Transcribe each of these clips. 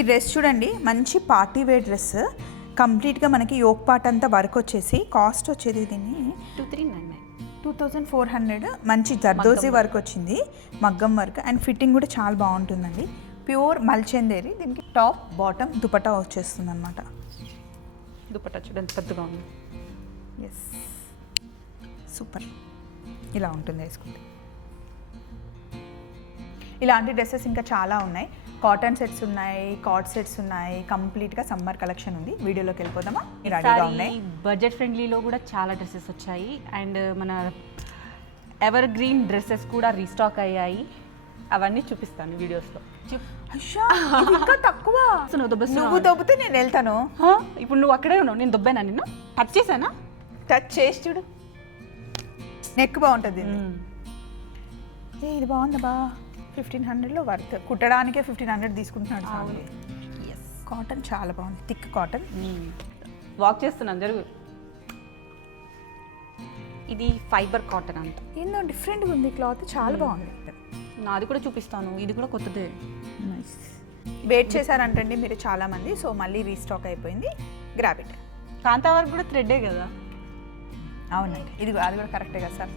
ఈ డ్రెస్ చూడండి, మంచి పార్టీ వేర్ డ్రెస్. కంప్లీట్గా మనకి యోక్ పార్ట్ అంతా వర్క్ వచ్చేసి కాస్ట్ వచ్చేది దీన్ని 2400. మంచి జర్దోజీ వర్క్ వచ్చింది, మగ్గం వర్క్ అండ్ ఫిట్టింగ్ కూడా చాలా బాగుంటుందండి. ప్యూర్ మల్చందేరి. దీనికి టాప్ బాటమ్ దుపట్టా వచ్చేస్తుంది అనమాట. దుపట్టా చూడండి పెద్దగా ఉంది. Yes, super. ఇలా ఉంటుంది వేసుకుంటే. ఇలాంటి డ్రెస్సెస్ ఇంకా చాలా ఉన్నాయి. కాటన్ సెట్స్ ఉన్నాయి, కార్డ్ సెట్స్ ఉన్నాయి. కంప్లీట్గా సమ్మర్ కలెక్షన్ ఉంది. వీడియోలోకి వెళ్ళిపోదామా? రెడీగా ఉన్నాయి. బడ్జెట్ ఫ్రెండ్లీలో కూడా చాలా డ్రెస్సెస్ వచ్చాయి అండ్ మన ఎవర్ గ్రీన్ డ్రెస్సెస్ కూడా రీస్టాక్ అయ్యాయి. అవన్నీ చూపిస్తాను వీడియోస్లో. ఇంకా తక్కువ. నువ్వు దొబ్బితే నేను వెళ్తాను. ఇప్పుడు నువ్వు అక్కడే ఉన్నావు, నేను దొబ్బానా? నిన్ను టచ్ చేశానా? టచ్ చేసి చూడు. నెక్ బాగుంటుంది. ఇది బాగుందా? 1500లో వర్త్. కుట్టడానికే 1500 తీసుకుంటున్నాడు. ఎస్, కాటన్ చాలా బాగుంది, థిక్ కాటన్. వాక్ చేస్తున్నాను, జరుగు. ఇది ఫైబర్ కాటన్ అంట. ఏందో డిఫరెంట్గా ఉంది క్లాత్, చాలా బాగుంది. నాది కూడా చూపిస్తాను, ఇది కూడా కొత్తదే. వెయిట్ చేశారంటండి మీరు చాలామంది, సో మళ్ళీ రీస్టాక్ అయిపోయింది. Grab it. కాంతా వర్క్ కూడా థ్రెడ్డే కదా? అవునండి, ఇది అది కూడా కరెక్టే కదా సార్.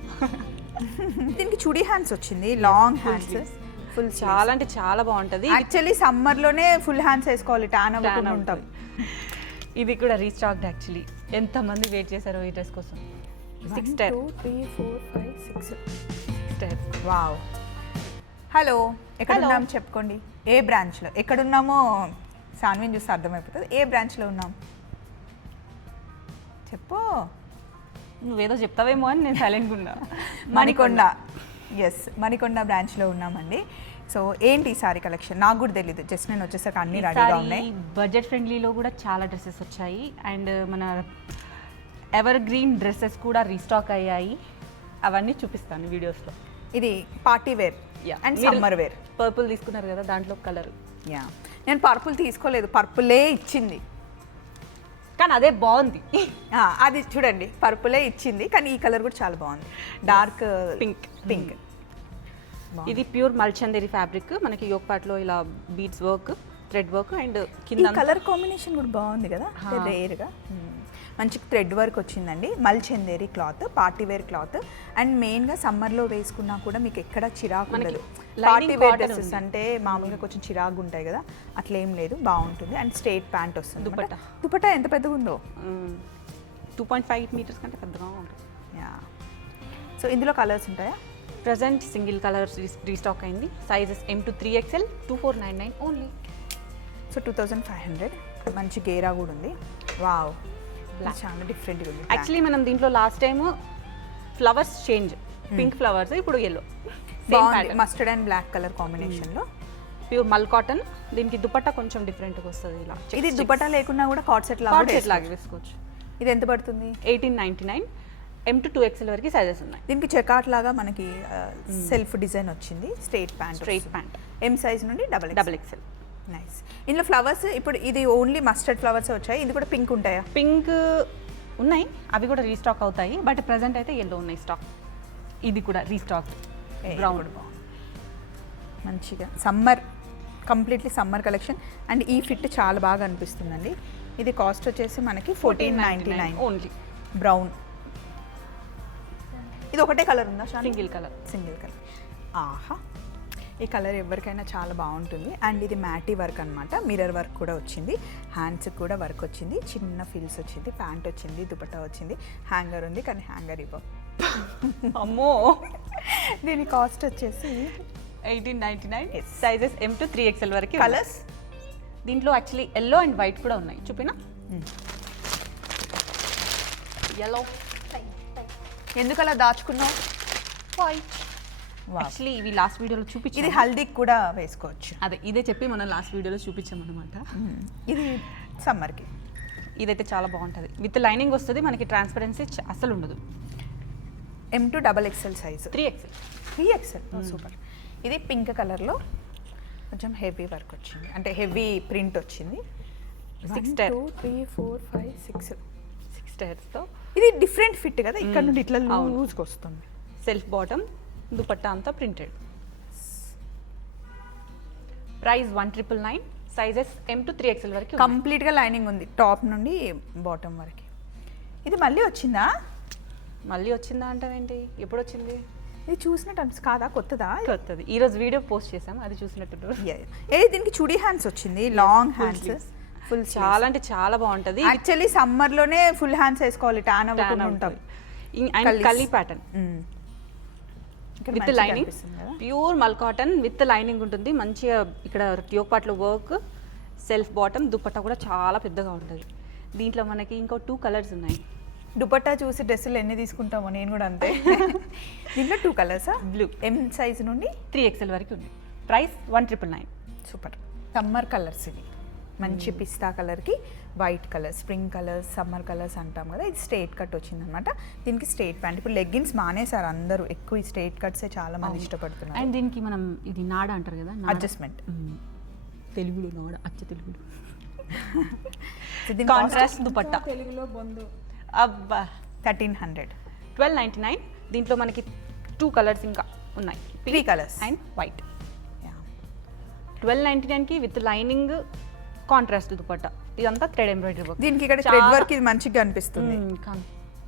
దీనికి చుడీ హ్యాండ్స్ వచ్చింది, లాంగ్ హ్యాండ్స్, ఫుల్. చాలా అంటే చాలా బాగుంటుంది. యాక్చువల్లీ సమ్మర్లోనే ఫుల్ హ్యాండ్స్ వేసుకోవాలి, ట్యాన్ అవ్వకుండా ఉంటాం. ఇది కూడా రీస్టాక్డ్. యాక్చువల్లీ ఎంతమంది వెయిట్ చేశారో ఈ డ్రెస్ కోసం. 6 స్టెప్. 2 3 4 5 6 స్టెప్. వావ్. హలో, ఎక్కడున్నాం చెప్పుకోండి. ఏ బ్రాంచ్లో ఎక్కడున్నామో సాన్విని చూస్తే అర్థమైపోతుంది. ఏ బ్రాంచ్లో ఉన్నాం చెప్పు. నువ్వేదో చెప్తావేమో అని నేను సైలెంట్గా ఉన్నా. మణికొండ. ఎస్, మణికొండ బ్రాంచ్లో ఉన్నామండి. సో ఏంటి ఈ సారీ కలెక్షన్? నాకు కూడా తెలీదు, జస్ట్ నేను వచ్చేసరికి అన్ని రెడీగా ఉన్నాయి. బడ్జెట్ ఫ్రెండ్లీలో కూడా చాలా డ్రెస్సెస్ వచ్చాయి అండ్ మన ఎవర్ గ్రీన్ డ్రెస్సెస్ కూడా రీస్టాక్ అయ్యాయి. అవన్నీ చూపిస్తాను వీడియోస్లో. ఇది party wear and summer wear. Purple తీసుకున్నారు కదా, దాంట్లో కలర్. నేను పర్పుల్ తీసుకోలేదు, పర్పులే ఇచ్చింది, కానీ అదే బాగుంది. అది చూడండి, పర్పులే ఇచ్చింది, కానీ ఈ కలర్ కూడా చాలా బాగుంది. Dark pink. పింక్. ఇది ప్యూర్ మల్చందేరి ఫ్యాబ్రిక్. మనకి యోక్ పార్ట్లో ఇలా beads work, thread work and కింద కలర్ కాంబినేషన్ కూడా బాగుంది కదా, రేర్గా. మంచి థ్రెడ్ వర్క్ వచ్చిందండి. మల్చందేరి cloth, party wear cloth and మెయిన్గా సమ్మర్లో వేసుకున్నా కూడా మీకు ఎక్కడ చిరాకు ఉండదు. పార్టీ వేర్ డ్రెస్సెస్ అంటే మామూలుగా కొంచెం చిరాకు ఉంటాయి కదా, అట్లా ఏం లేదు, బాగుంటుంది. అండ్ స్ట్రైట్ ప్యాంట్ వస్తుంది. దుపట్టా ఎంత పెద్దగా ఉందో, 2.5 మీటర్స్ కంటే పెద్దగా ఉంటుంది. సో ఇందులో కలర్స్ ఉంటాయా? ప్రజెంట్ సింగిల్ కలర్ రీస్టాక్ అయింది. Sizes M to 3XL 2499 only. So 2500. మంచి గేరా కూడా ఉంది. వావ్, చాలా డిఫరెంట్గా ఉంది. యాక్చువల్లీ మనం దీంట్లో last time flowers change, pink flowers, ఇప్పుడు yellow. Mustard and black colour కాంబినేషన్లో ప్యూర్ మల్ కాటన్. దీనికి దుపట్టా కొంచెం డిఫరెంట్గా వస్తుంది. ఇలా ఇది దుపట్టా లేకున్నా కూడా కార్డ్ సెట్ లాగా వేసుకోవచ్చు. ఇది ఎంత పడుతుంది? 1899. M to 2XL వరకు సైజెస్ ఉన్నాయి. దీనికి చెకాట్ లాగా మనకి సెల్ఫ్ డిజైన్ వచ్చింది. Straight pant. M సైజ్ నుండి డబల్ ఎక్స్ఎల్. నైస్. ఇందులో ఫ్లవర్స్ ఇప్పుడు ఇది ఓన్లీ మస్టర్డ్ ఫ్లవర్స్ వచ్చాయి. ఇది కూడా పింక్ ఉంటాయా? పింక్ ఉన్నాయి, అవి కూడా రీస్టాక్ అవుతాయి. బట్ ప్రెజెంట్ అయితే ఎల్లో ఉన్నాయి స్టాక్. ఇది కూడా రీస్టాక్. బ్రౌన్ మంచిగా summer, completely summer collection. And ఈ ఫిట్ చాలా బాగా అనిపిస్తుందండి. ఇది కాస్ట్ వచ్చేసి మనకి 1499 ఓన్లీ. బ్రౌన్. ఇది ఒకటే కలర్ ఉందా? Single colour. ఆహా, ఈ కలర్ ఎవరికైనా చాలా బాగుంటుంది. అండ్ ఇది మ్యాటీ వర్క్ అనమాట, మిర్రర్ వర్క్ కూడా వచ్చింది. హ్యాండ్స్ కూడా వర్క్ వచ్చింది, చిన్న ఫిల్స్ వచ్చింది, ప్యాంట్ వచ్చింది, దుపట్టా వచ్చింది, హ్యాంగర్ ఉంది, కానీ హ్యాంగర్ ఇవ్వం. అమ్మో. దీని కాస్ట్ వచ్చేసి 1899. సైజెస్ M to 3XL వరకు. కలర్స్ దీంట్లో యాక్చువల్లీ ఎల్లో అండ్ వైట్ కూడా ఉన్నాయి. చూపినా? ఎల్లో. ఎందుకలా దాచుకున్నావు? వైట్. యాక్చువల్లీ ఇవి లాస్ట్ వీడియోలో చూపించి, ఇది హల్దీకి కూడా వేసుకోవచ్చు. అదే ఇదే చెప్పి మనం లాస్ట్ వీడియోలో చూపించామన్నమాట. ఇది సమ్మర్కి. ఇదైతే చాలా బాగుంటుంది. విత్ లైనింగ్ వస్తుంది, మనకి ట్రాన్స్పరెన్సీ అసలు ఉండదు. M to XXL size. 3XL. Super. ఇది పింక్ కలర్లో కొంచెం హెవీ వర్క్ వచ్చింది, అంటే హెవీ ప్రింట్ వచ్చింది. 6 స్టెప్. 2 3 4 5 6 స్టెప్స్తో. ఇది డిఫరెంట్ ఫిట్ కదా, ఇక్కడ నుండి ఇట్లా లూజ్గా వస్తుంది. సెల్ఫ్ బాటమ్, దుపట్టా అంతా printed. Price 1999. Sizes M to 3XL వరకు ఉన్నాయి. కంప్లీట్గా లైనింగ్ ఉంది టాప్ నుండి బాటమ్ వరకు. ఇది మళ్ళీ వచ్చిందా? మళ్ళీ వచ్చిందా అంటావేంటి? ఎప్పుడు వచ్చింది? ఇది చూసినట్టు కాదా, కొత్తదా? కొత్తది. ఈరోజు వీడియో పోస్ట్ చేసాం, అది చూసినట్టు. దీనికి చుడీ హ్యాండ్స్ వచ్చింది, లాంగ్ హ్యాండ్స్, ఫుల్ చాలా అంటే చాలా బాగుంటది. యాక్చువల్లీ సమ్మర్లోనే ఫుల్ హ్యాండ్స్ వేసుకోవాలి, ట్యాన్ అవ్వకుండా ఉంటాం. కలీ pattern with lining, pure mul cotton with lining ఉంటుంది. మంచిగా ఇక్కడ యోక్ పార్ట్లో వర్క్, సెల్ఫ్ బాటమ్, దుపట్టా కూడా చాలా పెద్దగా ఉంటుంది. దీంట్లో మనకి ఇంకో 2 కలర్స్ ఉన్నాయి. దుపట్టా చూసి డ్రెస్సులు ఎన్ని తీసుకుంటామో నేను కూడా అంతే. దీంట్లో 2 కలర్సా? బ్లూ M సైజ్ నుండి 3XL వరకు ఉంది. ప్రైస్ 1999. సూపర్. సమ్మర్ కలర్స్ ఇవి, మంచి పిస్తా కలర్కి white colour, spring colours, summer colours అంటాం కదా. ఇది స్ట్రేట్ కట్ వచ్చిందనమాట. దీనికి స్ట్రేట్ ప్యాంట్. ఇప్పుడు లెగ్గిన్స్ మానేసారు అందరూ, ఎక్కువ ఈ స్ట్రేట్ కట్సే చాలా మంది ఇష్టపడుతున్నారు. అండ్ దీనికి మనం ఇది నాడ అంటారు కదా, అడ్జస్ట్మెంట్. తెలుగులో నాడ, అచ్చ తెలుగులో. దీని కాంట్రాస్ట్ దుపట్టా తెలుగులో బొందు. అబ్బా 1300. 1299. దీంట్లో మనకి 2 కలర్స్ ఇంకా ఉన్నాయి, 3 కలర్స్ అండ్ వైట్. 1299కి విత్ లైనింగ్ కాంట్రాస్ట్ దుపట్టా. ఇదంతా థ్రెడ్ ఎంబ్రాయిడరీ వర్క్. దీనికి ఇక్కడ థ్రెడ్ వర్క్ ఇది మంచిగా అనిపిస్తుంది.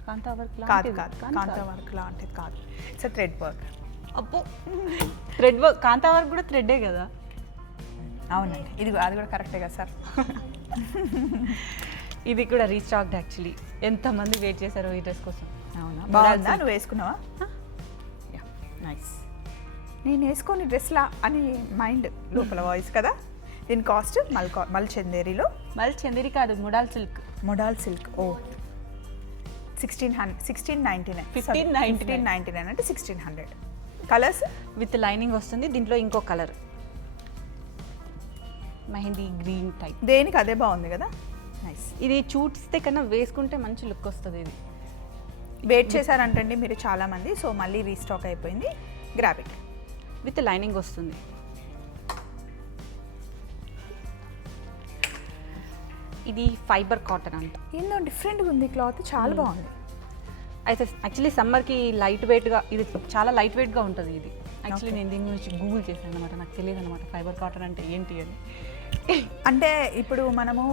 కాంతా వర్క్ కాదు కాంతా వర్క్ లాంటిది కాదు, ఇట్స్ థ్రెడ్ వర్క్. అబ్బో థ్రెడ్ వర్క్, కాంతా వర్క్ కూడా థ్రెడ్డే కదా. అవునండి, ఇది అది కూడా కరెక్టే కదా సార్. ఇది కూడా రీస్టాక్డ్ యాక్చువల్లీ. ఎంతమంది వెయిట్ చేశారో ఈ డ్రెస్ కోసం. అవునా, బాగుందా? నువ్వు వేసుకున్నావా? నైస్. నేను వేసుకొని డ్రెస్లా అని మైండ్ లోపల వాయిస్ కదా. దీని కాస్ట్ మల్ చందేరిలో, మళ్ళీ చందేరి కాదు, ముడాల్ సిల్క్. Modal silk. ఓ 1699. 1599 అంటే 1600. కలర్స్ విత్ లైనింగ్ వస్తుంది. దీంట్లో ఇంకో కలర్ మెహందీ గ్రీన్ టైప్. దేనికి అదే బాగుంది కదా. నైస్. ఇది చూస్తే కన్నా వేసుకుంటే మంచి లుక్ వస్తుంది. ఇది వెయిట్ చేశారంటండి మీరు చాలామంది, సో మళ్ళీ రీస్టాక్ అయిపోయింది. గ్రాబిక్ విత్ లైనింగ్ వస్తుంది. ఇది ఫైబర్ కాటన్ అంట. ఏందో డిఫరెంట్గా ఉంది క్లాత్, చాలా బాగుంది. అయితే యాక్చువల్లీ సమ్మర్కి లైట్ వెయిట్గా, ఇది చాలా లైట్ వెయిట్గా ఉంటుంది. ఇది యాక్చువల్లీ నేను దీని గురించి గూగుల్ చేశాను అనమాట, నాకు తెలియదు అనమాట ఫైబర్ కాటన్ అంటే ఏంటి అని. అంటే ఇప్పుడు మనము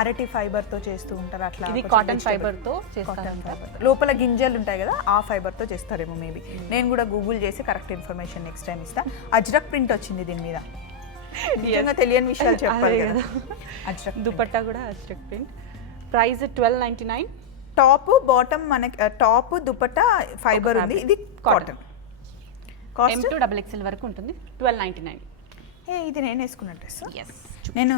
అరటి ఫైబర్తో చేస్తూ ఉంటారు అట్లా. ఇది కాటన్ ఫైబర్తో చేస్తాను. లోపల గింజలు ఉంటాయి కదా, ఆ ఫైబర్తో చేస్తారేమో మేబీ. నేను కూడా గూగుల్ చేసి కరెక్ట్ ఇన్ఫర్మేషన్ నెక్స్ట్ టైం ఇస్తా. అజ్రక్ ప్రింట్ వచ్చింది దీని మీద, నిజంగా తెలియని విషయాలు చెప్పాలి కదా. అజ్రక్ దుపట్టా కూడా ajrak print. Price 1299. Top bottom మనకి టాప్ దుపట్టా ఫైబర్ ఉంది. ఇది కాటన్. M to XXL వరకు ఉంటుంది. 1299. ఇది నేను వేసుకున్న డ్రెస్. ఎస్, నేను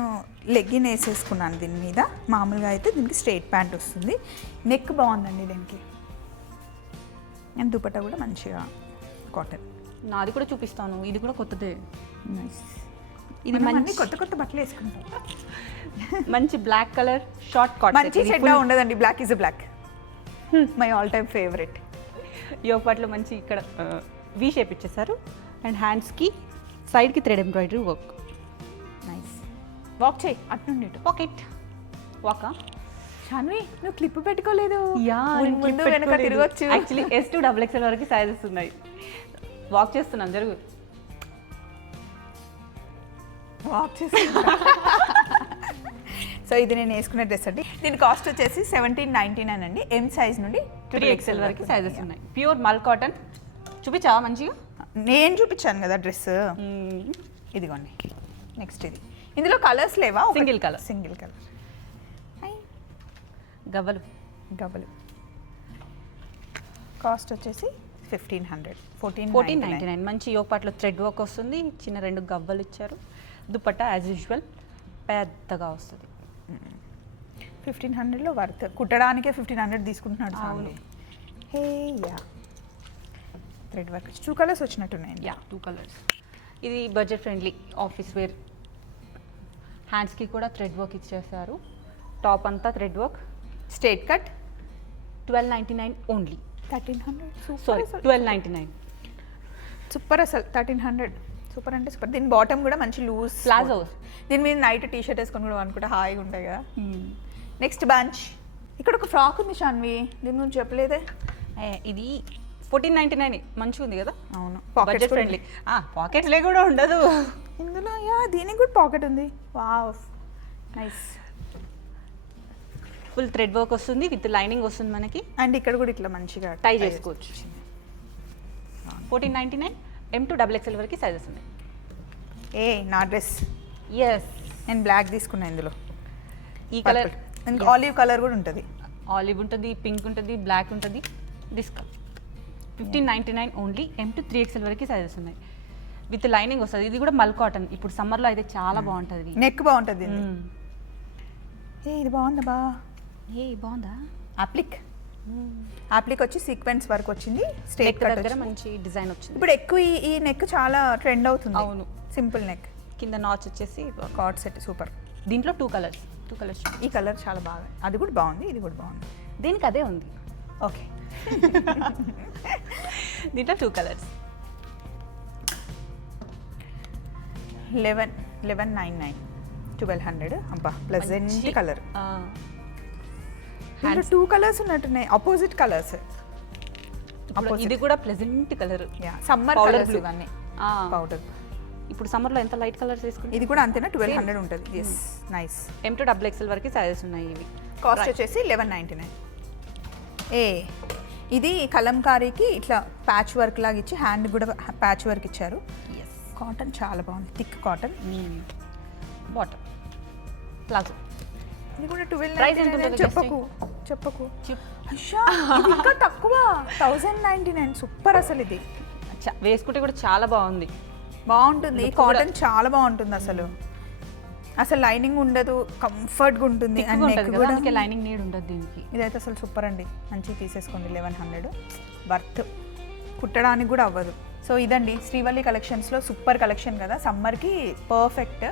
లెగ్గిన్ వేసేసుకున్నాను దీని మీద. మామూలుగా అయితే దీనికి స్ట్రైట్ ప్యాంట్ వస్తుంది. నెక్ బాగుందండి దీనికి. అండ్ దుపట్టా కూడా మంచిగా కాటన్. నాది కూడా చూపిస్తాను, ఇది కూడా కొత్తదే. నైస్. ఇది మంచి కొత్త కొత్త బట్టలు వేసుకుంటాం. మంచి బ్లాక్ కలర్ షార్ట్ కాట్. మంచి చెడ్డా ఉండదండి, black is black. My all time favourite. Yoke పార్ట్లో మంచి ఇక్కడ వి షేప్ ఇచ్చేసారు. అండ్ హ్యాండ్స్కి సైడ్కి thread embroidery work. Nice. Walk చేయి అటు నుండి ఇటు. పాకెట్ వాకా. షాన్వి, నువ్వు క్లిప్ పెట్టుకోలేదు. నేను ముందు వెనక తిరగొచ్చు. యాక్చువల్లీ S to XXL వరకు సైజెస్ ఉన్నాయి. వాక్ చేస్తున్నాను, జరుగు. వాక్ చేసి. సో ఇది నేను వేసుకునే డ్రెస్ అండి. దీని కాస్ట్ వచ్చేసి 1799 అండి. M సైజ్ నుండి 3XL వరకు సైజెస్ ఉన్నాయి. Pure mul cotton. చూపించావా మంచిగా? నేను చూపించాను కదా డ్రెస్. ఇదిగోండి. నెక్స్ట్ ఇది. ఇందులో కలర్స్ లేవా? Single colour. Single colour. గవ్వలు. గవ్వలు. కాస్ట్ వచ్చేసి 1500. 1499. మంచి యోగ్ పార్ట్లో థ్రెడ్ వర్క్ వస్తుంది. చిన్న 2 గవ్వలు ఇచ్చారు. దుపట్టా యాజ్ యూజువల్ పెద్దగా వస్తుంది. 1500లో వర్త్. కుట్టడానికే 1500 తీసుకుంటున్నాడు. అవును. Hey ya. Thread work 2 colours వచ్చినట్టున్నాయి. Ya, 2 colours. ఇది బడ్జెట్ ఫ్రెండ్లీ ఆఫీస్ వేర్. హ్యాండ్స్కి కూడా థ్రెడ్ వర్క్ ఇచ్చేసారు. టాప్ అంతా thread work. Straight cut. 1299 only. 1300. Sorry, 1299. Super అసలు. 1300 సూపర్ అంటే సూపర్. దీని బాటమ్ కూడా మంచి లూజ్ ప్లాజో. దీని మీద నైట్ టీ షర్ట్ వేసుకొని కూడా అనుకుంటే హాయిగా ఉంటాయి కదా. Next bunch. ఇక్కడ ఒక ఫ్రాక్ ఉంది షాన్వి, దీని గురించి చెప్పలేదే. ఇది 1499 మంచిగా ఉంది కదా, అవును బడ్జెట్ ఫ్రెండ్లీ. పాకెట్లే కూడా ఉండదు ఇందులో. యా దీనికి కూడా పాకెట్ ఉంది. Wow nice. Full thread work వస్తుంది విత్ లైనింగ్ వస్తుంది మనకి. అండ్ ఇక్కడ కూడా ఇట్లా మంచిగా టై చేసుకోవచ్చు. 1499 M2XXL వరకు సైజెస్ ఉన్నాయి. ఏ నా డ్రెస్ ఎస్, నేను బ్లాక్ తీసుకున్నా ఇందులో. ఈ కలర్ ఇంకా ఆలివ్ కలర్ కూడా ఉంటుంది. ఆలివ్ ఉంటుంది, పింక్ ఉంటుంది, బ్లాక్ ఉంటుంది. This colour 1599 only. M2 3XL వరకు సైజెస్ ఉన్నాయి విత్ లైనింగ్ వస్తుంది. ఇది కూడా మల్ కాటన్, ఇప్పుడు సమ్మర్లో అయితే చాలా బాగుంటుంది. నెక్ బాగుంటుంది ఇది. ఏ ఇది బాగుందా బా? ఏ బాగుందా? అప్లిక్ వచ్చి సీక్వెన్స్ వర్క్ వచ్చింది, స్ట్రేట్ నెక్ కట్ దగ్గర వచ్చింది. మంచి డిజైన్ వచ్చింది. ఇప్పుడు ఎక్కువ ఈ నెక్ చాలా ట్రెండ్ అవుతుంది. అవును. సింపుల్ నెక్, కింద నాచ్ వచ్చేసి కార్డ్ సెట్ సూపర్. దీంట్లో టూ కలర్స్ ఈ కలర్ చాలా బాగా, అది కూడా బాగుంది, ఇది కూడా బాగుంది. దీనికి అదే ఉంది. ఓకే దీంట్లో టూ కలర్స్. 1199 1200. అబ్బా ప్లెజెంట్ కలర్. ఇందులో టూ కలర్స్ ఉన్నట్టున్నాయి, అపోజిట్ కలర్స్. ఇది కూడా pleasant colour. Summer Powder colours blue. ఇవన్నీ పౌడర్. ఇప్పుడు సమ్మర్లో ఎంత లైట్ కలర్స్ తీసుకుంటే ఇది కూడా అంతేనా? 1200 ఉంటుంది. Yes nice. M2XXL వరకు సైజెస్ ఉన్నాయి ఇవి. కాస్ట్ వచ్చేసి 1199. ఇది కలంకారీకి ఇట్లా ప్యాచ్ వర్క్ లాగా ఇచ్చి హ్యాండ్ కూడా ప్యాచ్ వర్క్ ఇచ్చారు. కాటన్ చాలా బాగుంది, థిక్ కాటన్. Bottom palazzo. ఇది కూడా Price ఎంత 1299. ఉంటుంది? చెప్పకు అయ్యా, ఇది ఇంకా తక్కువ 1099. సూపర్ అసలు ఇది. వేసుకుంటే కూడా చాలా బాగుంది. బాగుంటుంది ఈ కాటన్, చాలా బాగుంటుంది అసలు లైనింగ్ ఉండదు, కంఫర్ట్గా ఉంటుంది. అండ్ నెక్ కూడా లైనింగ్ నీడ్ ఉండదు దీనికి. ఇదైతే అసలు సూపర్ అండి, మంచిగా తీసేసుకోండి. 1100 వర్త్, కుట్టడానికి కూడా అవ్వదు. సో ఇదండి శ్రీవల్లి కలెక్షన్స్లో సూపర్ కలెక్షన్ కదా, సమ్మర్కి పర్ఫెక్ట్.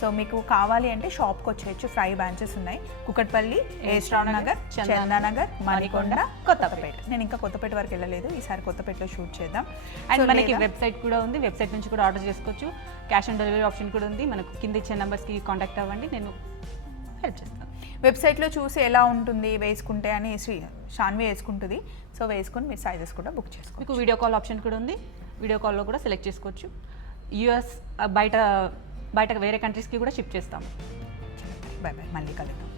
సో మీకు కావాలి అంటే షాప్కి వచ్చేయచ్చు. 5 బ్రాంచెస్ ఉన్నాయి, కుకట్పల్లి, ఏస్రావ్ నగర్, చందానగర్, మణికొండ, కొత్తపేట. నేను ఇంకా కొత్తపేట వరకు వెళ్ళలేదు, ఈసారి కొత్తపేటలో షూట్ చేద్దాం. అండ్ మనకి వెబ్సైట్ కూడా ఉంది, వెబ్సైట్ నుంచి కూడా ఆర్డర్ చేసుకోవచ్చు. క్యాష్ ఆన్ డెలివరీ ఆప్షన్ కూడా ఉంది. మనకు కింద ఇచ్చే నెంబర్స్కి కాంటాక్ట్ అవ్వండి, నేను హెల్ప్ చేస్తాను. వెబ్సైట్లో చూసి ఎలా ఉంటుంది వేసుకుంటే అని షాన్వి వేసుకుంటుంది. సో వేసుకొని మీరు సైజెస్ కూడా బుక్ చేసుకోవచ్చు. మీకు వీడియో కాల్ ఆప్షన్ కూడా ఉంది, వీడియో కాల్లో కూడా సెలెక్ట్ చేసుకోవచ్చు. యూఎస్ బయట వేరే కంట్రీస్కి కూడా షిప్ చేస్తాము. బాయ్ బాయ్, మళ్ళీ కలుద్దాం.